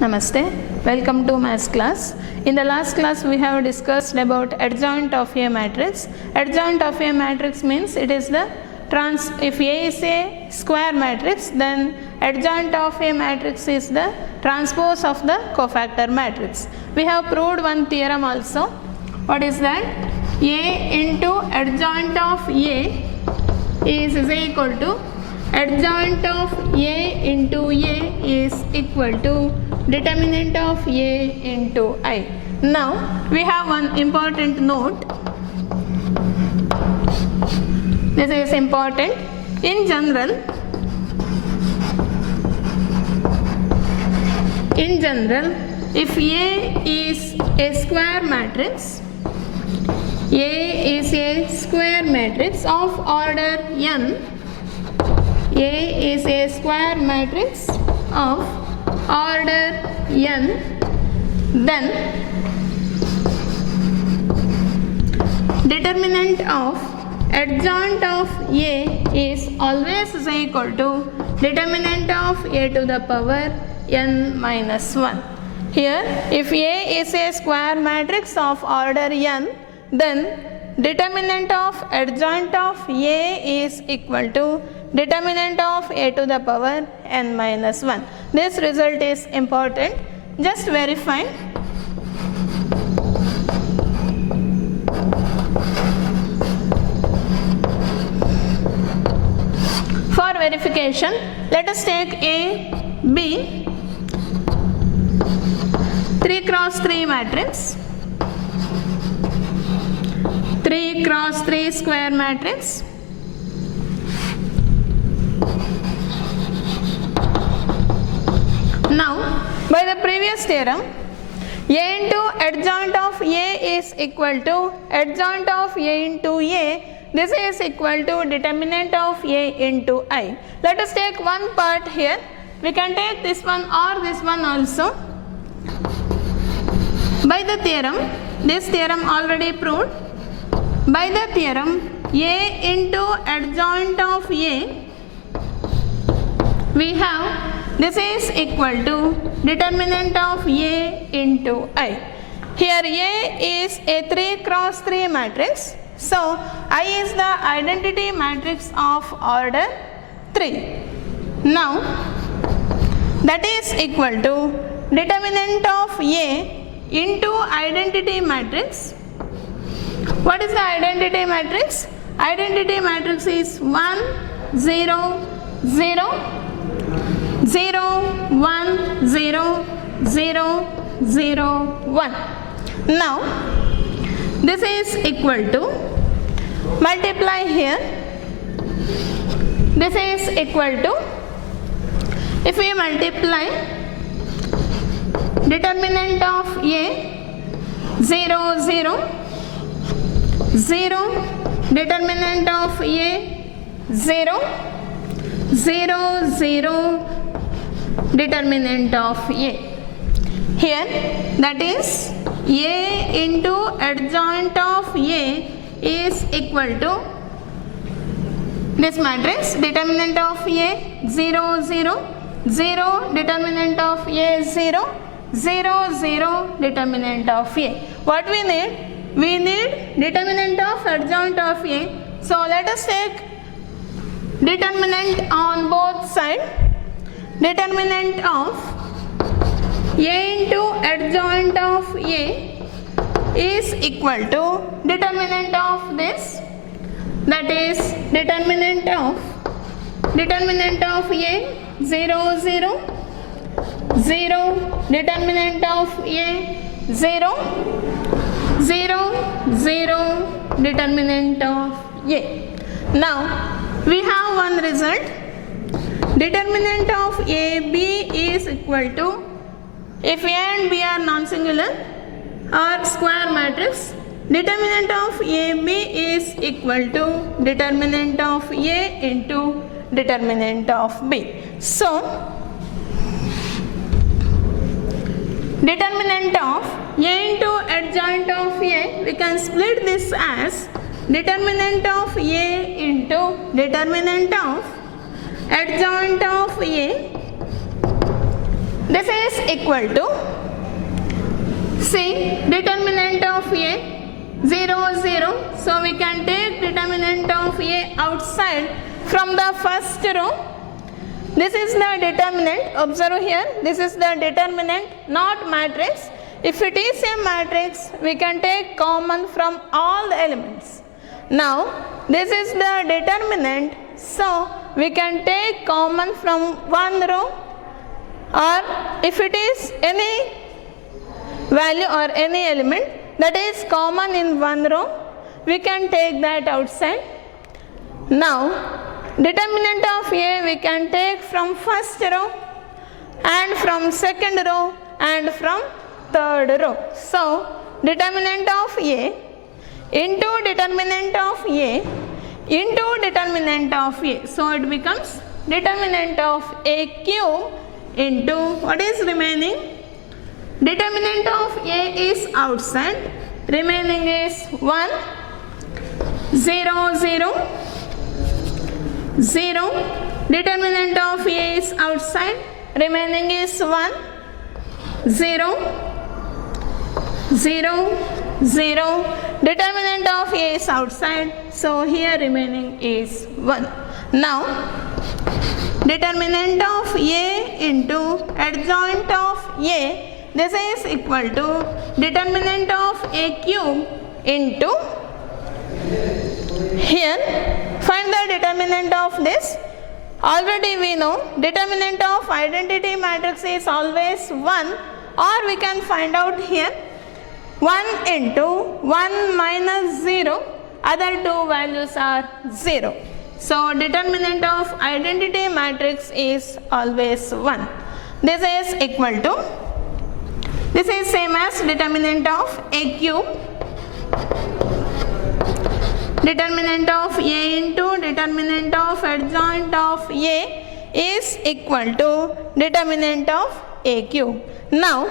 Namaste, welcome to maths class. In the last class we have discussed about adjoint of a matrix. Adjoint of a matrix means it is the if A is a square matrix, then adjoint of a matrix is the transpose of the cofactor matrix. We have proved one theorem also. What is that? A into adjoint of A is equal to adjoint of A into A is equal to determinant of A into I. Now we have one important note. This is important. In general, if A is a square matrix, A is a square matrix of order n. A is a square matrix of order n, then determinant of adjoint of A is always equal to determinant of A to the power n minus 1. Here, if A is a square matrix of order n, then determinant of adjoint of A is equal to determinant of A to the power n minus 1. This result is important. Just verify. For verification, let us take A, B, 3 cross 3 matrix, 3 cross 3 square matrix. Now, by the previous theorem, A into adjoint of A is equal to adjoint of A into A. This is equal to determinant of A into I. Let us take one part here. We can take this one or this one also. By the theorem, this theorem already proved. By the theorem, A into adjoint of A, we have this is equal to determinant of A into I. Here A is a 3 cross 3 matrix. So I is the identity matrix of order 3. Now that is equal to determinant of A into identity matrix. What is the identity matrix? Identity matrix is 1, 0, 0, 0, 1, 0, 0, 0, 1. Now this is equal to, multiply here, this is equal to, if we multiply determinant of A 0, 0, 0, determinant of A 0, 0, 0, determinant of A. Here that is A into adjoint of A is equal to this matrix, determinant of A 0, 0, 0, determinant of A 0, 0, 0, determinant of A. What we need? We need determinant of adjoint of A. So let us take determinant on both sides. Determinant of A into adjoint of A is equal to determinant of this, that is determinant of A 0, 0, 0, determinant of A 0, 0, 0, determinant of A. Now we have one result. Determinant of A, B is equal to, if A and B are non-singular or square matrix, determinant of A, B is equal to determinant of A into determinant of B. So determinant of A into adjoint of A, we can split this as determinant of A into determinant of adjoint of A This is equal to, see, determinant of A 0, 0. So we can take determinant of A outside from the first row. This is the determinant. Observe here. This is the determinant, not matrix. If it is a matrix, we can take common from all the elements. Now, this is the determinant. So we can take common from one row, or if it is any value or any element that is common in one row, we can take that outside. Now, determinant of A we can take from first row and from second row and from third row. So, determinant of A into determinant of A into determinant of A. So, it becomes determinant of A cube into what is remaining? Determinant of A is outside, remaining is 1, 0, 0, 0. Determinant of A is outside, remaining is 1, 0, 0, 0. Determinant of A is outside, so here remaining is 1. Now, determinant of A into adjoint of A, this is equal to determinant of A cube into, here find the determinant of this. Already we know determinant of identity matrix is always 1, or we can find out here 1 into 1 minus 0, other two values are 0. So determinant of identity matrix is always 1. This is equal to, this is same as determinant of A cube, determinant of A into determinant of adjoint of A is equal to determinant of A cube. Now,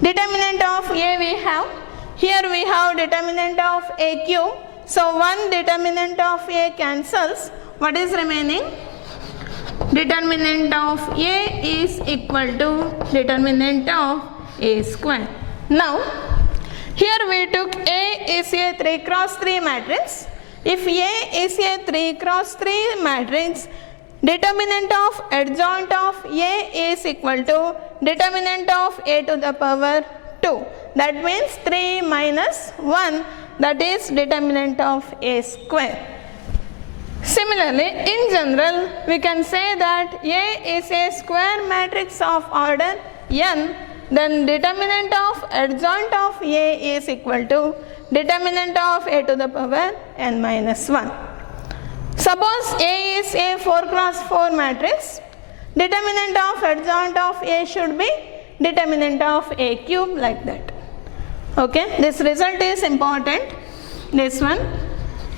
determinant of A we have, here we have determinant of A cube. So, one determinant of A cancels. What is remaining? Determinant of A is equal to determinant of A square. Now, here we took A is a 3 cross 3 matrix. If A is a 3 cross 3 matrix, determinant of adjoint of A is equal to determinant of A to the power 2. That means 3 minus 1, that is determinant of A square. Similarly, in general, we can say that A is a square matrix of order n, then determinant of adjoint of A is equal to determinant of A to the power n minus 1. Suppose A is a 4 cross 4 matrix, determinant of adjoint of A should be determinant of A cube, like that. Okay, this result is important. This one,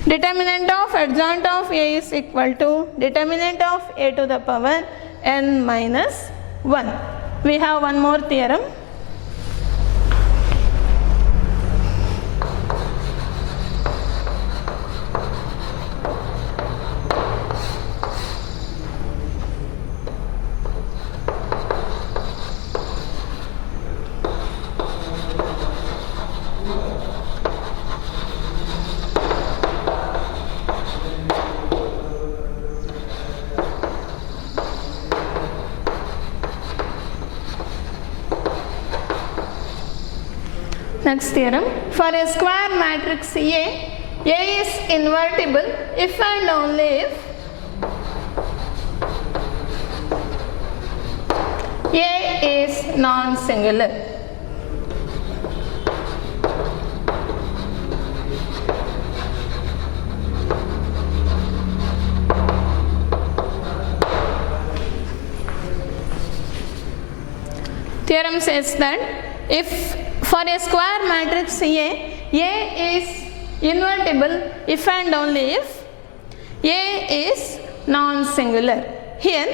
determinant of adjoint of A is equal to determinant of A to the power n minus 1. We have one more theorem. Next theorem, for a square matrix A is invertible if and only if A is non-singular. Theorem says that if for a square matrix A is invertible if and only if A is non-singular. Here,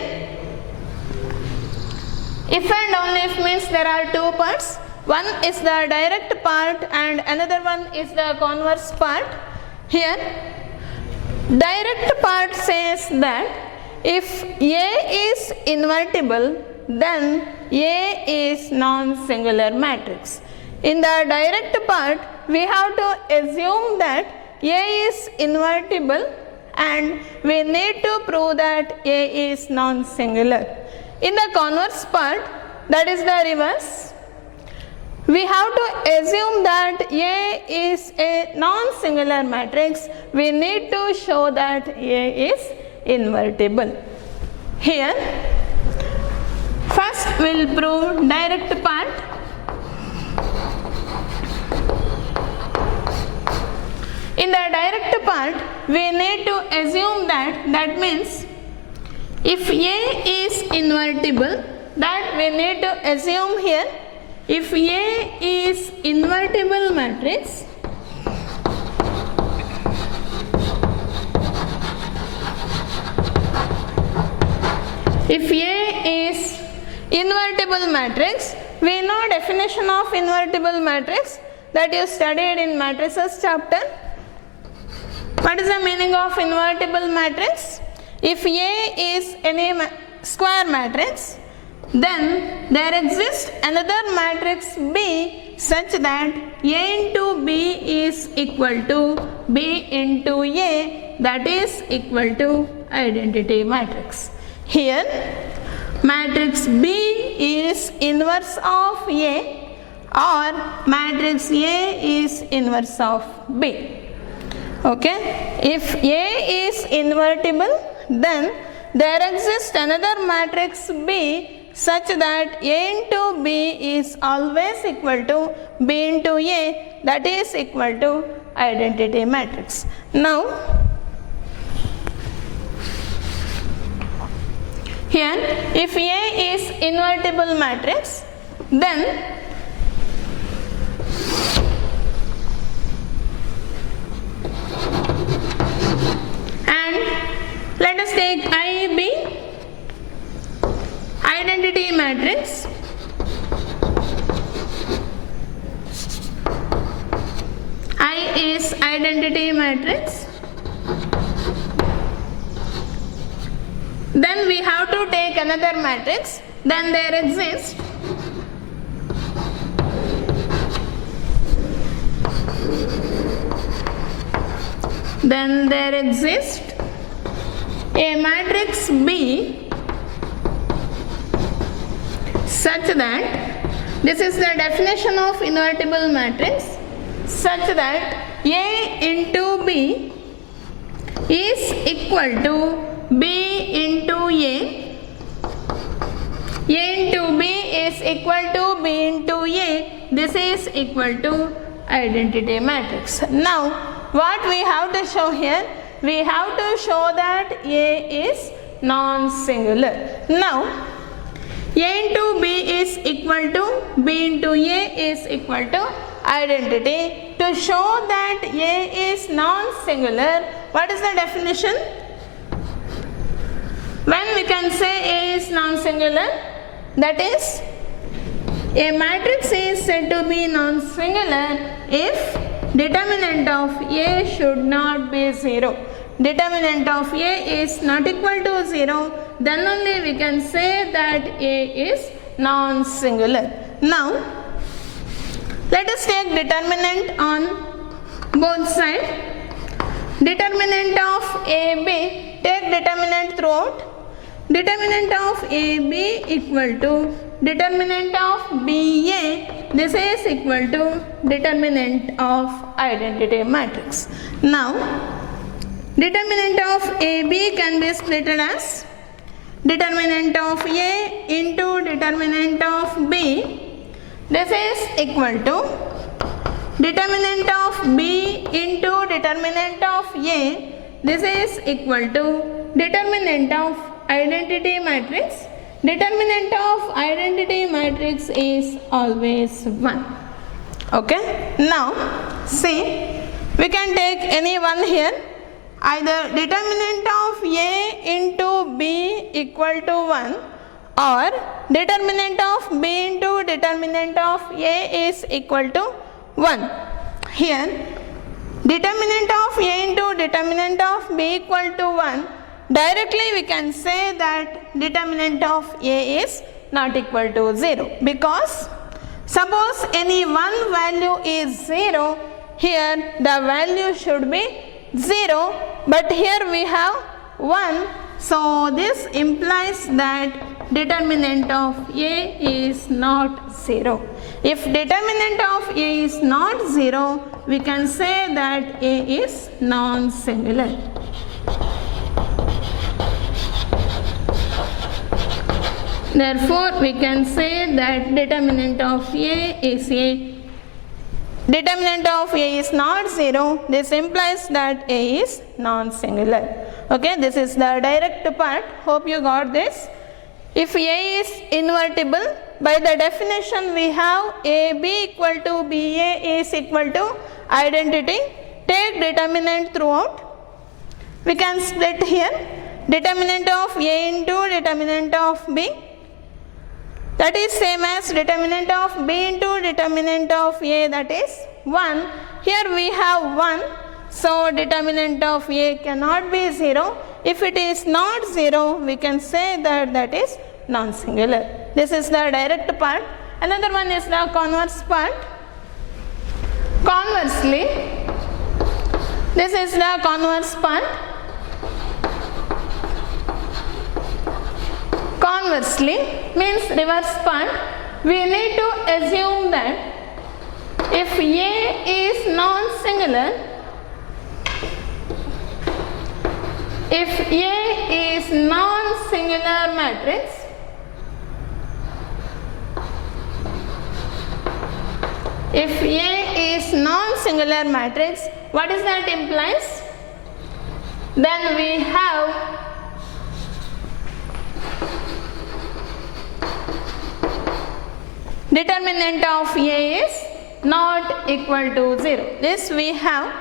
if and only if means there are two parts. One is the direct part and another one is the converse part. Here, direct part says that if A is invertible, then A is non-singular matrix. In the direct part, we have to assume that A is invertible and we need to prove that A is non-singular. In the converse part, that is the reverse, we have to assume that A is a non-singular matrix. We need to show that A is invertible. Here, first we will prove direct part. In the direct part, we need to assume that means if A is invertible, that we need to assume here, if A is invertible matrix, if A is invertible matrix, we know definition of invertible matrix that you studied in matrices chapter. What is the meaning of invertible matrix? If A is any square matrix, then there exists another matrix B such that A into B is equal to B into A, that is equal to identity matrix. Here, matrix B is inverse of A or matrix A is inverse of B. Okay, if A is invertible, then there exists another matrix B such that A into B is always equal to B into A, that is equal to identity matrix. Now, here if A is invertible matrix, then let us take IB, identity matrix. I is identity matrix. Then we have to take another matrix. Then there exists a matrix B such that, this is the definition of invertible matrix, such that A into B is equal to B into A. A into B is equal to B into A. This is equal to identity matrix. Now, what we have to show here? We have to show that A is non-singular. Now, A into B is equal to B into A is equal to identity. To show that A is non-singular, what is the definition? When we can say A is non-singular, that is, a matrix is said to be non-singular if determinant of A should not be 0. Determinant of A is not equal to 0, then only we can say that A is non-singular. Now, let us take determinant on both sides. Determinant of AB, take determinant throughout. Determinant of AB equal to determinant of BA, this is equal to determinant of identity matrix. Now, determinant of AB can be split as determinant of A into determinant of B, this is equal to determinant of B into determinant of A, this is equal to determinant of identity matrix. Determinant of identity matrix is always 1. Okay. Now, see, we can take any one here. Either determinant of A into B equal to 1 or determinant of B into determinant of A is equal to 1. Here, determinant of A into determinant of B equal to 1, directly we can say that determinant of A is not equal to 0, because suppose any one value is 0, here the value should be 0, but here we have 1, so this implies that determinant of A is not 0. If determinant of A is not 0, we can say that A is non-singular. Therefore, we can say that determinant of A is A. Determinant of A is not 0. This implies that A is non-singular. Okay, this is the direct part. Hope you got this. If A is invertible, by the definition we have AB equal to BA is equal to identity. Take determinant throughout. We can split here. Determinant of A into determinant of B. That is same as determinant of B into determinant of A, that is 1. Here we have 1. So determinant of A cannot be 0. If it is not 0, we can say that that is non-singular. This is the direct part. Another one is the converse part. Conversely, this is the converse part. Conversely means reverse part. We need to assume that if A is non-singular, if A is non-singular matrix, if A is non-singular matrix, what is that implies? Then we have determinant of A is not equal to 0. This we have.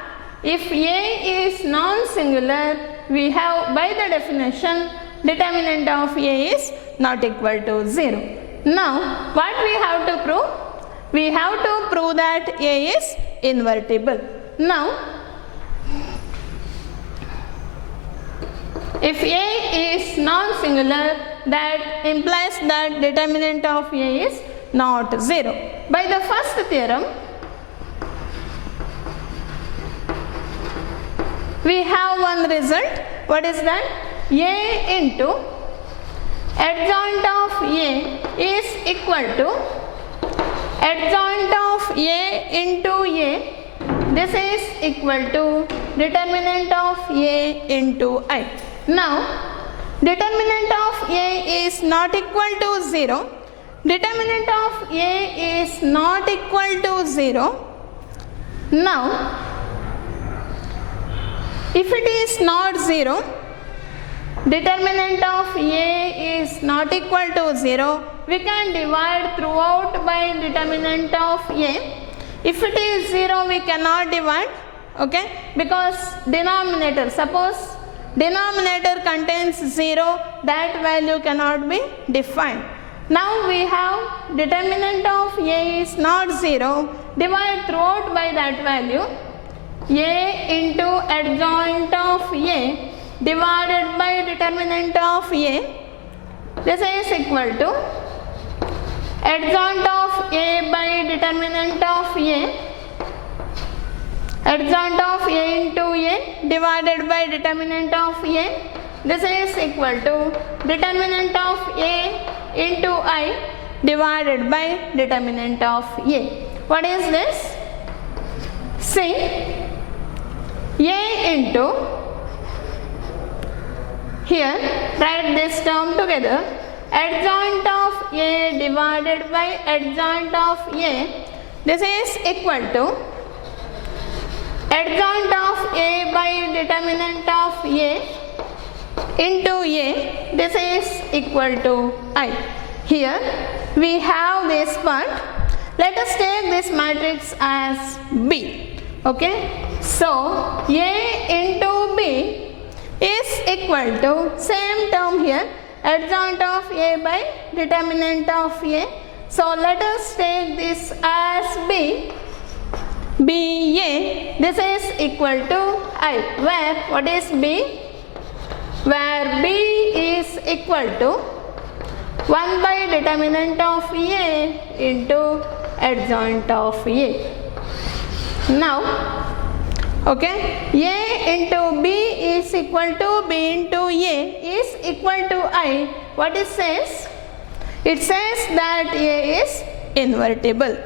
If A is non-singular, we have by the definition determinant of A is not equal to 0. Now, what we have to prove? We have to prove that A is invertible. Now, if A is non-singular, that implies that determinant of A is not 0. By the first theorem, we have one result. What is that? A into adjoint of A is equal to adjoint of A into A. This is equal to determinant of A into I. Now, determinant of A is not equal to 0. Determinant of A is not equal to 0. Now, if it is not 0, determinant of A is not equal to 0, we can divide throughout by determinant of A. If it is 0, we cannot divide, okay, because denominator, suppose denominator contains 0, that value cannot be defined. Now we have determinant of A is not 0, divide throughout by that value, A into adjoint of A divided by determinant of A. This is equal to adjoint of A by determinant of A, adjoint of A into A divided by determinant of A. This is equal to determinant of A into I divided by determinant of A. What is this? See, A into, here write this term together, adjoint of A divided by adjoint of A. This is equal to adjoint of A by determinant of A into A. This is equal to I. Here we have this part. Let us take this matrix as B. Okay. So A into B is equal to same term here, adjoint of A by determinant of A. So let us take this as B. BA. This is equal to I. Where what is B? Where B is equal to 1 by determinant of A into adjoint of A. Now, okay, A into B is equal to B into A is equal to I. What it says? It says that A is invertible.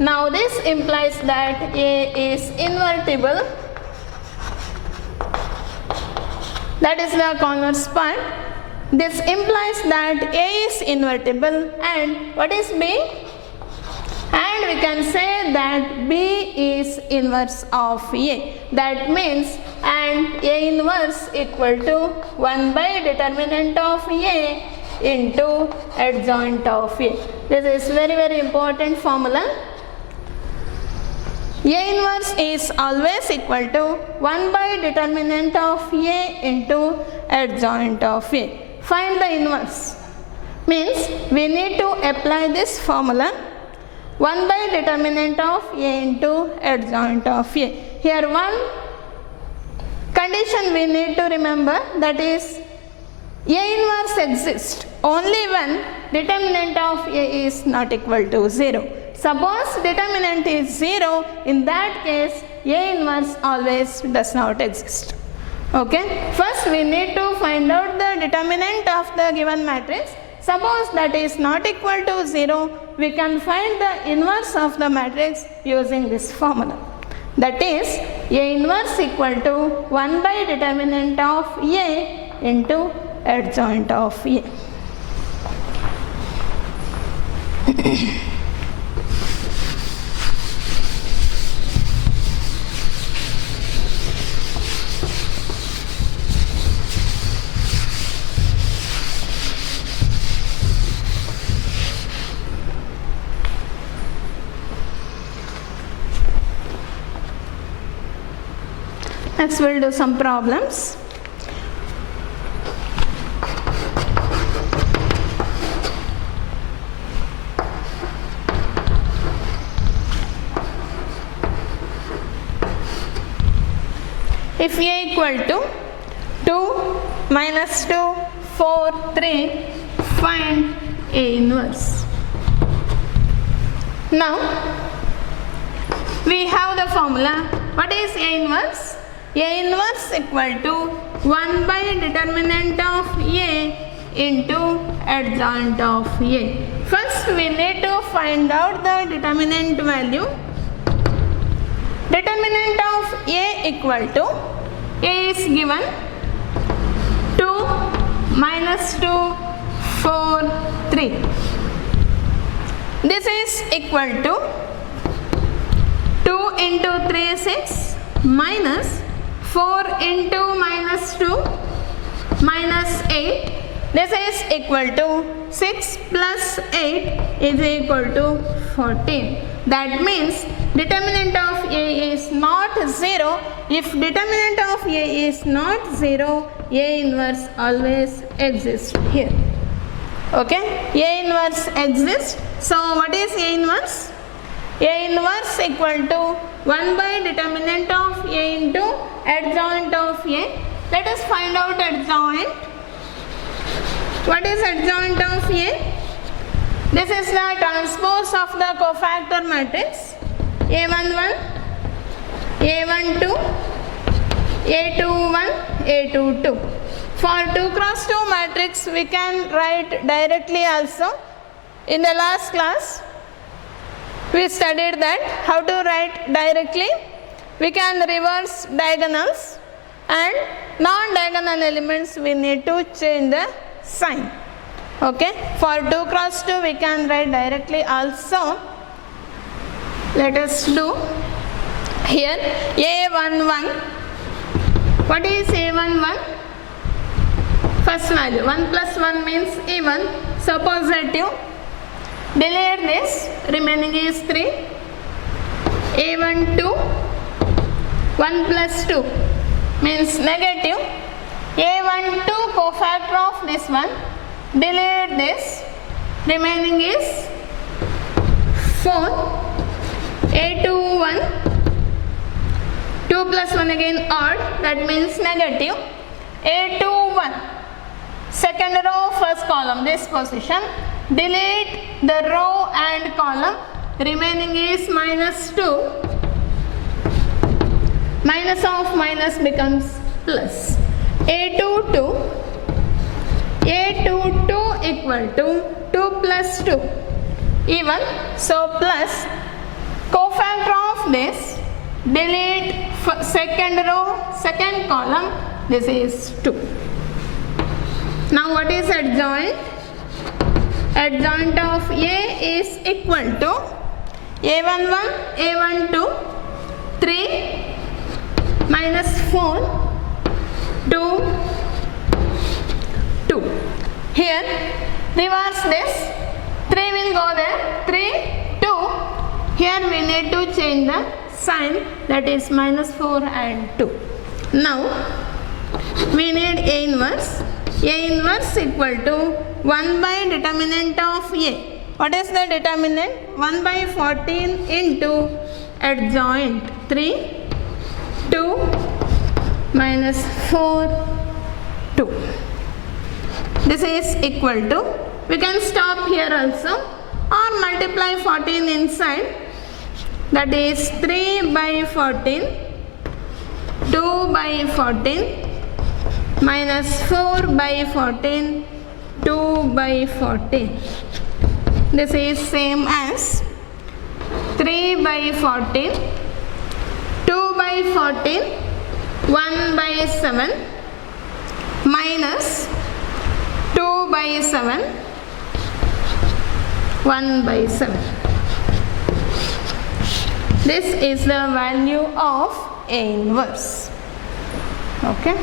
Now this implies that A is invertible. That is the converse part. This implies that A is invertible, and what is B? And we can say that B is inverse of A. That means, and A inverse equal to 1 by determinant of A into adjoint of A. This is very important formula. A inverse is always equal to 1 by determinant of A into adjoint of A. Find the inverse. Means we need to apply this formula 1 by determinant of A into adjoint of A. Here one condition we need to remember, that is A inverse exists only when determinant of A is not equal to 0. Suppose determinant is 0, in that case A inverse always does not exist. Okay, first we need to find out the determinant of the given matrix. Suppose that is not equal to 0, we can find the inverse of the matrix using this formula. That is A inverse equal to 1 by determinant of A into adjoint of A. Next we'll do some problems. If A equal to 2 minus 2, 4, 3, find A inverse. Now, we have the formula. What is A inverse? A inverse equal to 1 by determinant of A into adjoint of A. First we need to find out the determinant value. Determinant of A equal to, A is given 2 minus 2, 4, 3. This is equal to 2 into 3 is 6 minus 4 into minus 2 minus 8. This is equal to 6 plus 8 is equal to 14. That means determinant of A is not 0. If determinant of A is not 0, A inverse always exists here. Okay, A inverse exists. So what is A inverse? A inverse equal to 1 by determinant of A into adjoint of A. Let us find out adjoint. What is adjoint of A? This is the transpose of the cofactor matrix A11, A12, A21, A22. For 2 cross 2 matrix we can write directly also. In the last class we studied that how to write directly. We can reverse diagonals, and non-diagonal elements we need to change the sign. Okay, for 2 cross 2 we can write directly also. Let us do here A11. What is A11? First value 1 plus 1 means even, so positive. Delete this, remaining is 3. A12, 1 plus 2 means negative. A12 cofactor of this one, delete this, remaining is 4. A21, 2 plus 1 again odd, that means negative. A21, second row, first column, this position. Delete the row and column. Remaining is minus 2. Minus of minus becomes plus. A2 2. A2 2 equal to 2 plus 2. Even. So plus. Cofactor of this. Delete second row, second column. This is 2. Now what is adjoint? Adjoint of A is equal to A11, A12, 3 minus 4, 2, 2. Here reverse this. 3 will go there. 3, 2. Here we need to change the sign, that is minus 4 and 2. Now we need A inverse. A inverse equal to 1 by determinant of A. What is the determinant? 1 by 14 into adjoint 3, 2 minus 4, 2. This is equal to, we can stop here also or multiply 14 inside, that is 3 by 14, 2 by 14 minus 4 by 14, 2 by 14. This is same as 3 by 14, 2 by 14, 1 by 7 minus 2 by 7, 1 by 7. This is the value of A inverse. Okay.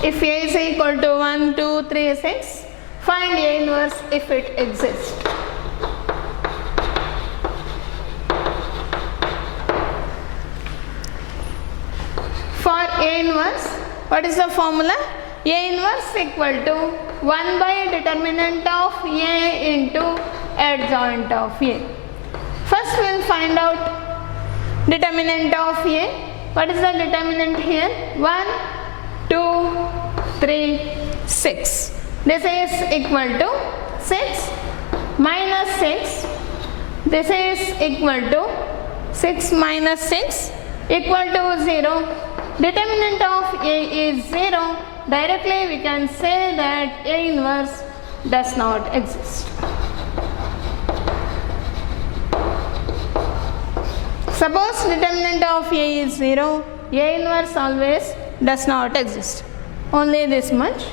If A is equal to 1, 2, 3, 6, find A inverse if it exists. For A inverse, what is the formula? A inverse equal to 1 by determinant of A into adjoint of A. First we will find out determinant of A. What is the determinant here? 1, 2, 3, 6. This is equal to 6 minus 6. This is equal to 6 minus 6 equal to 0. Determinant of A is 0. Directly we can say that A inverse does not exist. Suppose determinant of A is 0, A inverse always does not exist. Only this much.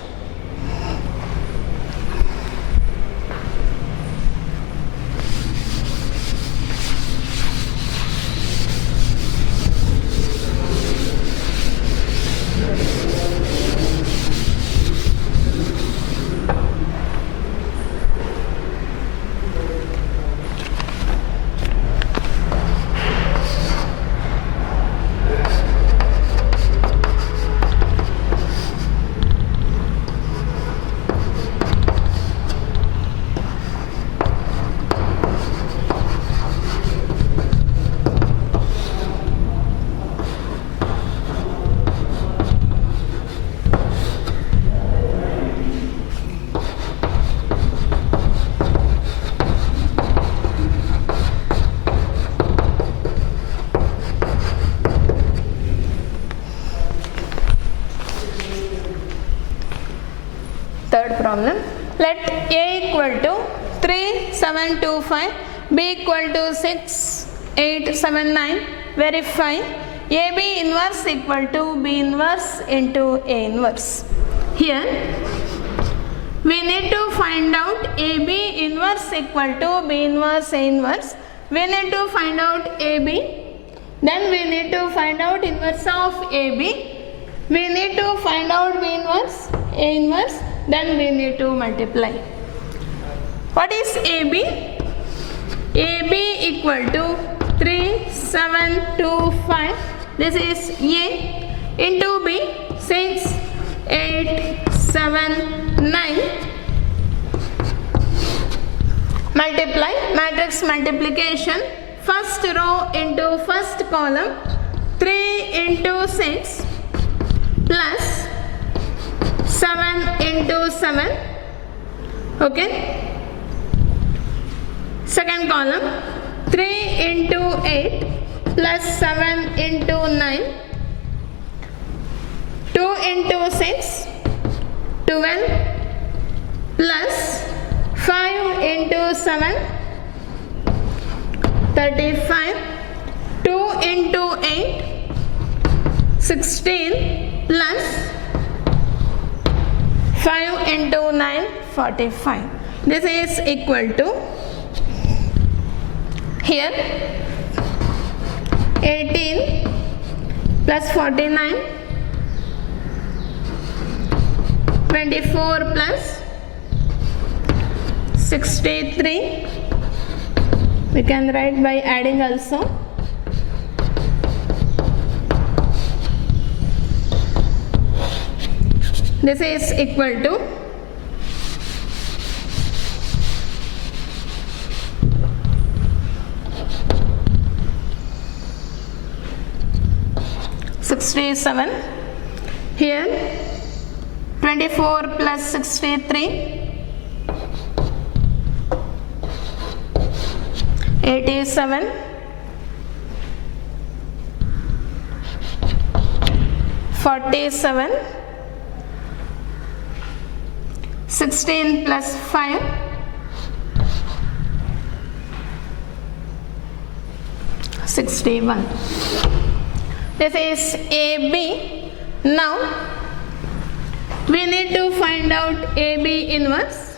Third problem, let A equal to 3, 7, 2, 5, B equal to 6, 8, 7, 9, verify AB inverse equal to B inverse into A inverse. Here we need to find out AB inverse equal to B inverse A inverse. we need to find out AB. Then we need to find out inverse of AB. We need to find out B inverse, A inverse. Then we need to multiply. What is AB? AB equal to 3, 7, 2, 5. This is A into B, 6, 8, 7, 9. Multiply, matrix multiplication. First row into first column, 3 into 6 plus 7 into 7. Okay. Second column, 3 into 8 plus 7 into 9. 2 into 6, 12 plus 5 into 7, 35. 2 into 8, 16 plus 5 into 9, 45. This is equal to here 18 plus 49, 24 plus 63. We can write by adding also. This is equal to 67. Here 24 plus 63, 87. 47. 16 plus 5, 61. This is AB. Now we need to find out AB inverse.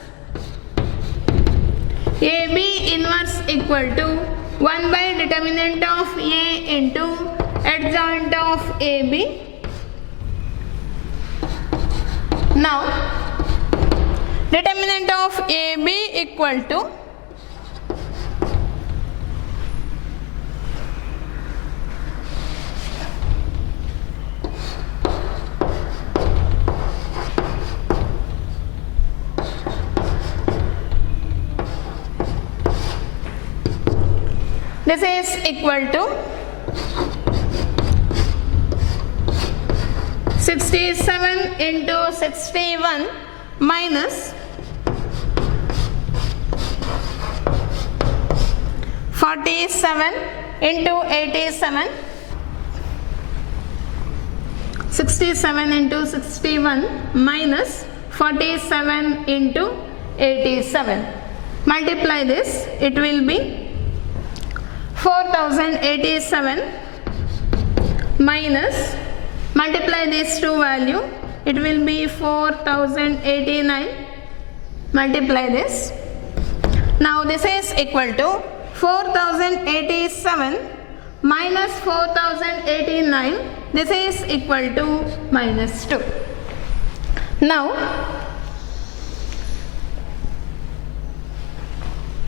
AB inverse equal to 1 by determinant of A into adjoint of AB. Now determinant of AB equal to this is equal to 67 into 61 minus 47 into 87. 67 into 61 minus 47 into 87. Multiply this, it will be 4087 minus, multiply these two value, it will be 4089. Multiply this. Now this is equal to 4087 minus 4089. This is equal to minus 2. Now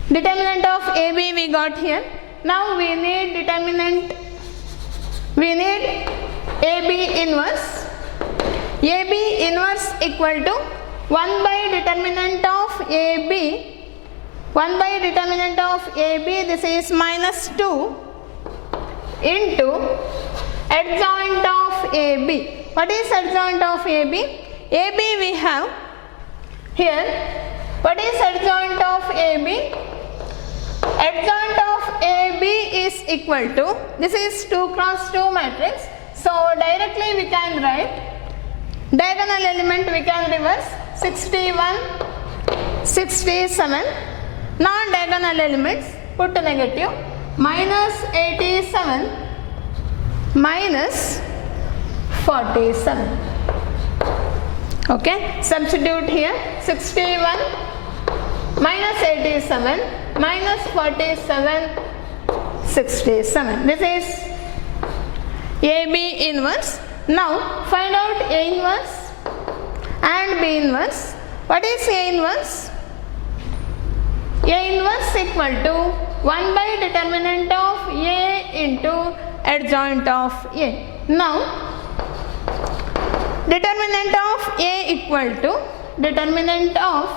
determinant of AB we got here. Now we need determinant, we need AB inverse. AB inverse equal to 1 by determinant of AB. 1 by determinant of AB, this is minus 2 into adjoint of AB. What is adjoint of AB? AB we have here. What is adjoint of AB? Adjoint of AB is equal to, this is 2 cross 2 matrix. So directly we can write diagonal element, we can reverse 61, 67. Non-diagonal elements put to negative, minus 87 minus 47. Okay, substitute here 61 minus 87 minus 47 67. This is AB inverse. Now find out A inverse and B inverse. What is A inverse? A inverse equal to 1 by determinant of A into adjoint of A. Now determinant of A equal to determinant of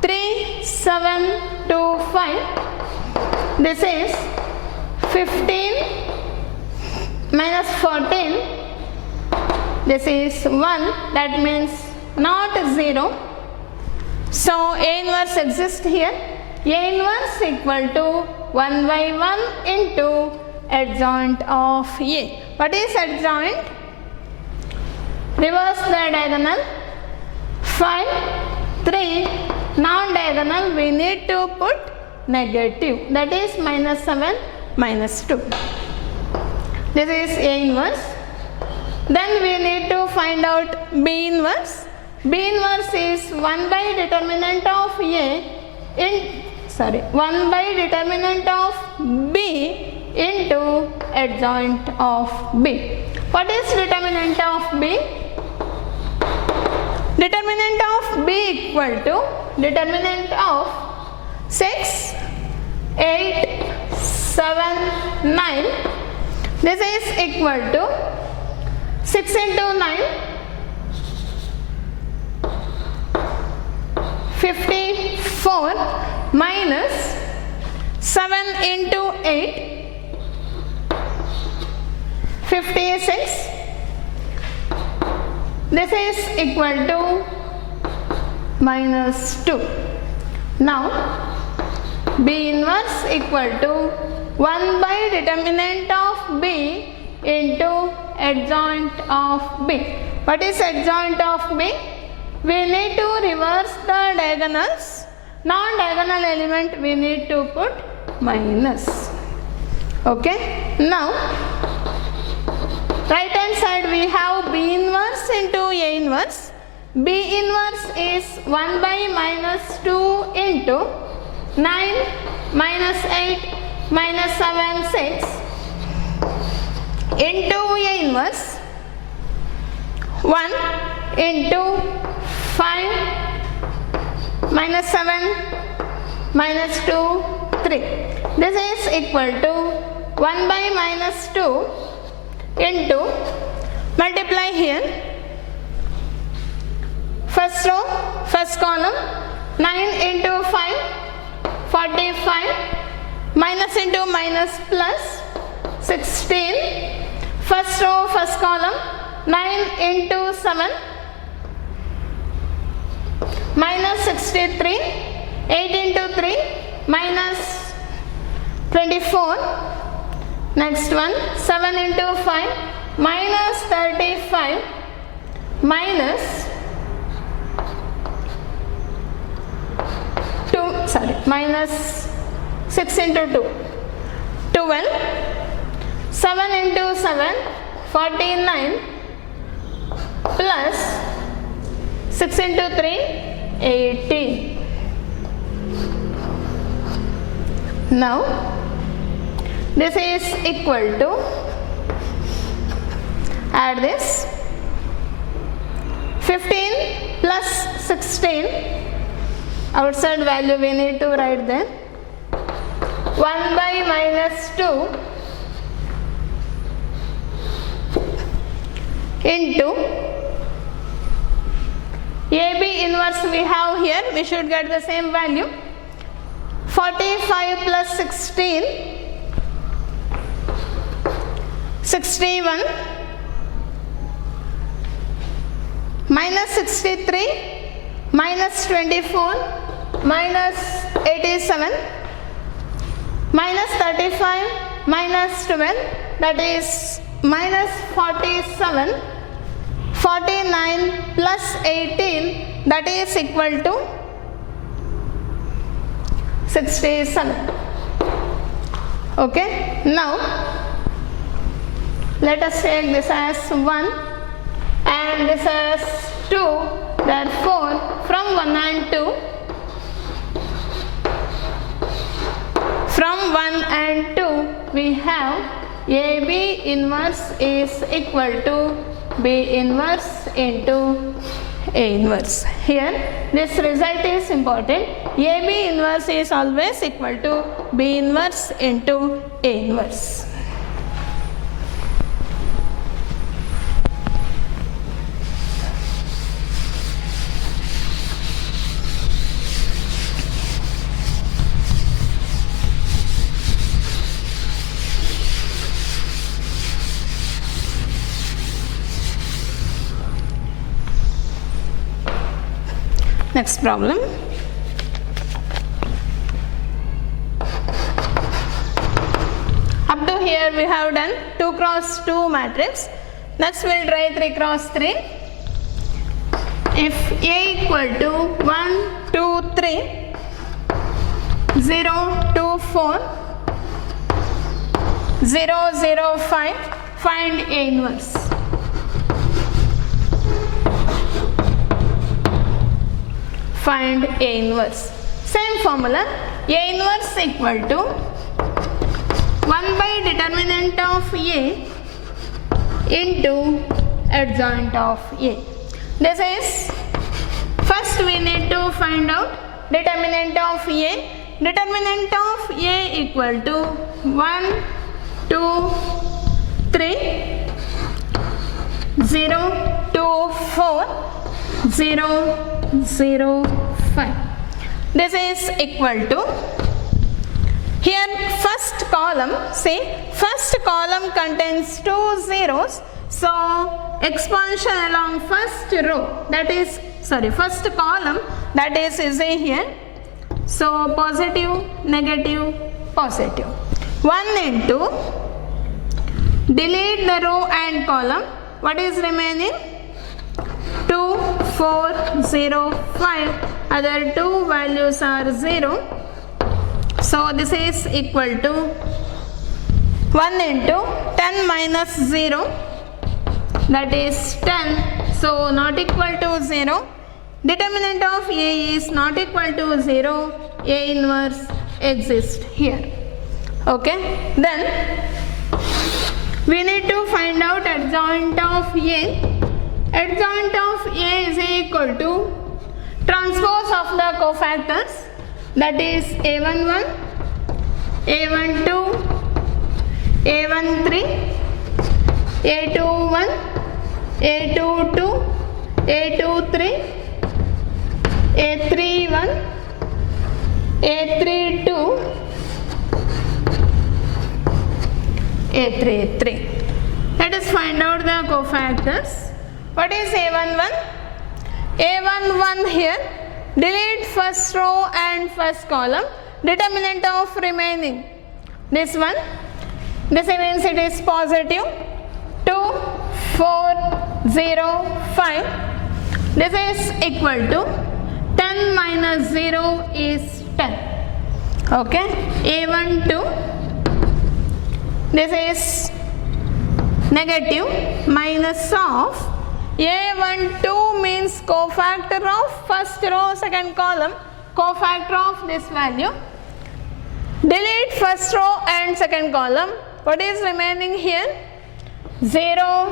3, 7, 2, 5. This is 15 minus 14. This is 1, that means not 0. So A inverse exists here. A inverse equal to 1 by 1 into adjoint of A. What is adjoint? Reverse the diagonal. 5, 3, non-diagonal we need to put negative, that is minus 7, minus 2. This is A inverse. Then we need to find out B inverse. B inverse is 1 by determinant of A 1 by determinant of B into adjoint of B. What is determinant of B? Determinant of B equal to determinant of 6, 8, 7, 9. This is equal to 6 into 9, 54 minus 7 into 8, 56. This is equal to minus 2. Now B inverse equal to 1 by determinant of B into adjoint of B. What is adjoint of B? We need to reverse the diagonals. Non-diagonal element we need to put minus. Okay. Now right hand side we have B inverse into A inverse. B inverse is 1 by minus 2 into 9 minus 8 minus 7, 6 into A inverse 1 into 5 minus 7 minus 2, 3. This is equal to 1 by minus 2 into, multiply here, first row, first column, 9 into 5, 45, minus into minus plus 16, first row, first column, 9 into 7, minus 63, 8 into 3, minus 24, next one, 7 into 5, minus 35, minus minus 6 into 2, 12, 7 into 7, 49, plus 6 into 3, 18. Now this is equal to, add this, 15 plus 16, outside value we need to write then, 1 by minus 2 into AB inverse we have here, we should get the same value, 45 plus 16, 61, minus 63, minus 24, minus 87, minus 35, minus 12, that is minus 47, 49 plus 18, that is equal to 67. Okay. Now let us take this as 1 and this as 2. Therefore from 1 and 2, From 1 and 2 we have AB inverse is equal to B inverse into A inverse. Here this result is important. AB inverse is always equal to B inverse into A inverse. Next problem. Up to here we have done 2 cross 2 matrix. Next we will try 3 cross 3. If A equal to 1, 2, 3, 0, 2, 4, 0, 0, 5, find A inverse. Find A inverse. Same formula, A inverse equal to 1 by determinant of A into adjoint of A. This is, first we need to find out determinant of A. Determinant of A equal to 1, 2, 3, 0, 2, 4, 0, 0, 5. This is equal to, here first column, see first column contains 2 zeros, so expansion along first row, that is first column, that is A here, so positive, negative, positive. 1 into, delete the row and column, what is remaining? 2, 4, 0, 5, other two values are 0, so this is equal to 1 into 10 minus 0, that is 10, so not equal to 0. Determinant of A is not equal to 0, A inverse exists here. Okay, then we need to find out adjoint of A. Adjoint of A is equal to transpose of the cofactors, that is A11, A12, A13, A21, A22, A23, A31, A32, A33. Let us find out the cofactors. What is A11? A11 here, delete first row and first column, determinant of remaining, this one, this means it is positive, 2, 4, 0, 5, this is equal to 10 minus 0 is 10, okay, A12, this is negative, minus of A12 means cofactor of first row, second column, cofactor of this value. Delete first row and second column. What is remaining here? 0.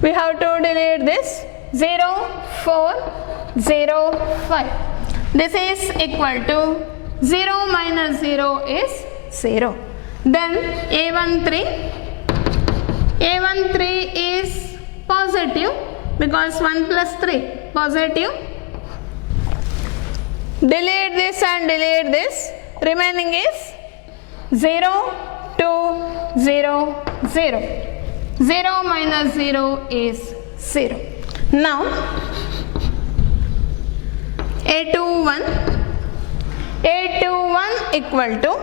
We have to delete this. 0, 4, 0, 5. This is equal to 0 minus 0 is 0. Then A13. A13 is positive because 1 plus 3 positive. Delete this and delete this, remaining is 0, 2, 0, 0. 0 minus 0 is 0. Now A21 equal to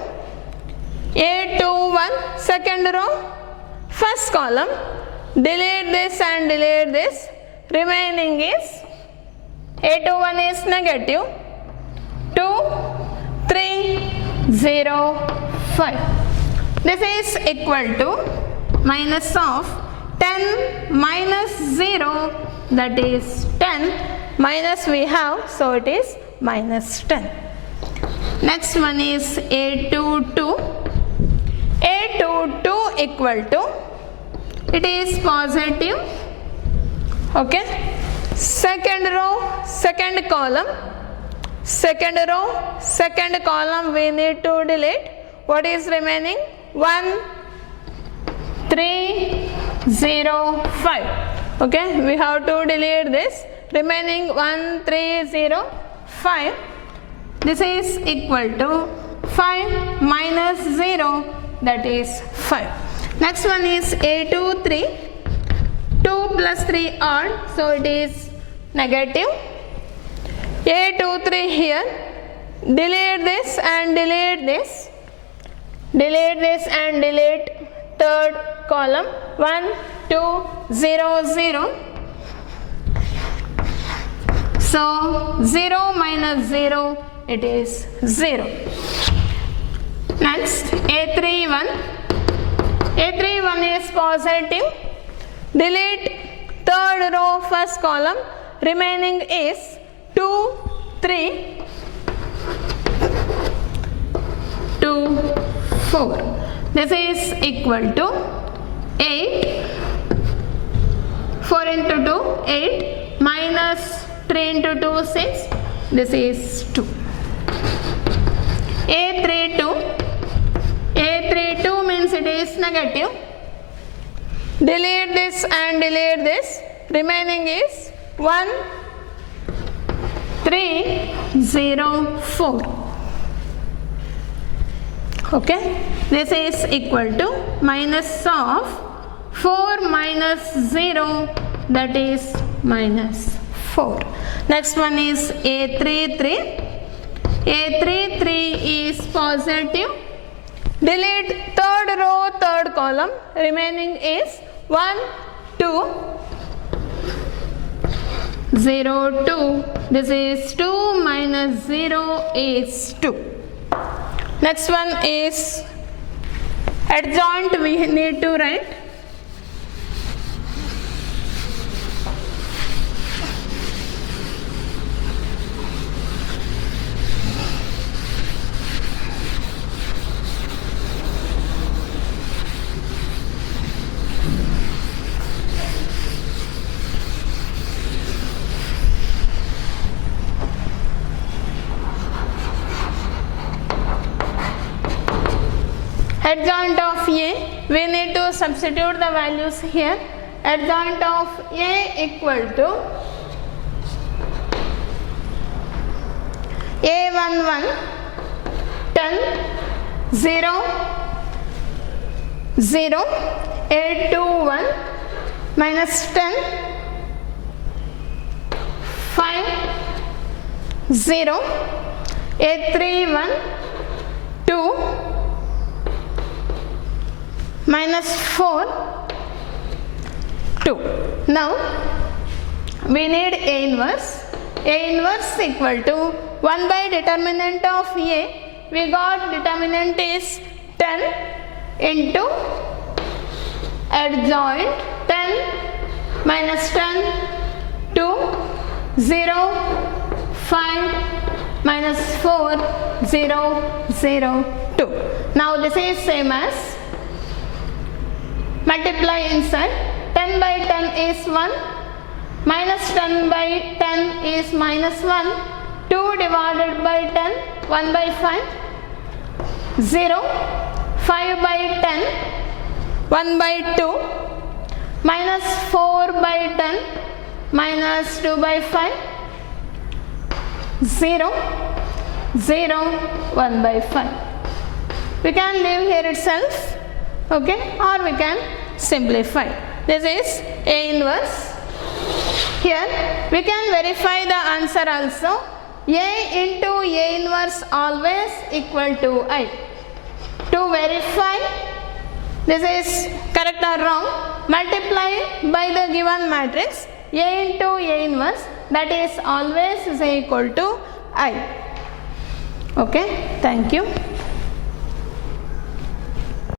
A21 second row first column, delete this and delete this, remaining is A21 is negative, 2, 3, 0, 5. This is equal to minus of 10 minus 0, that is 10, minus we have, so it is minus 10. Next one is A 2 2. A 2 2 equal to, it is positive. Okay. Second row, second column. Second row, second column we need to delete. What is remaining? 1 3 0 5. Okay, we have to delete this. Remaining 1 3 0 5. This is equal to 5 minus 0, that is 5. Next one is A2 3. 2 plus 3 odd, so it is negative. A2 3 here. Delete this and delete this. Delete this and delete third column. 1 2 0 0. So 0 minus 0, it is 0. Next A3 1. A3 1 is positive. Delete third row, first column. Remaining is 2 3 2 4. This is equal to 8. 4 into 2 8 minus 3 into 2 6. This is 2. A3 2. A3 2 means it is negative. Delete this and delete this. Remaining is 1 3 0 4. Okay. This is equal to minus of 4 minus 0, that is minus 4. Next one is A3 3. A3 3 is positive. Delete third row, third column. Remaining is 1 2 0 2. This is 2 minus 0 is 2. Next one is adjoint, we need to write. Adjoint of A, we need to substitute the values here. Adjoint of A equal to A11 10 0 0. A21 minus 10 5 0. A31 2 minus 4 2. Now we need A inverse. A inverse equal to 1 by determinant of A. We got determinant is 10 into adjoint 10 minus 10 2 0 5 minus 4 0 0 2. Now this is same as multiply inside. 10 by 10 is 1, minus 10 by 10 is minus 1, 2 divided by 10, 1 by 5, 0, 5 by 10, 1 by 2, minus 4 by 10, minus 2 by 5, 0, 0, 1 by 5. We can leave here itself. Okay, or we can simplify. This is A inverse. Here we can verify the answer also. A into A inverse always equal to I. To verify this is correct or wrong, multiply by the given matrix A into A inverse, that is always is equal to I. Okay, thank you.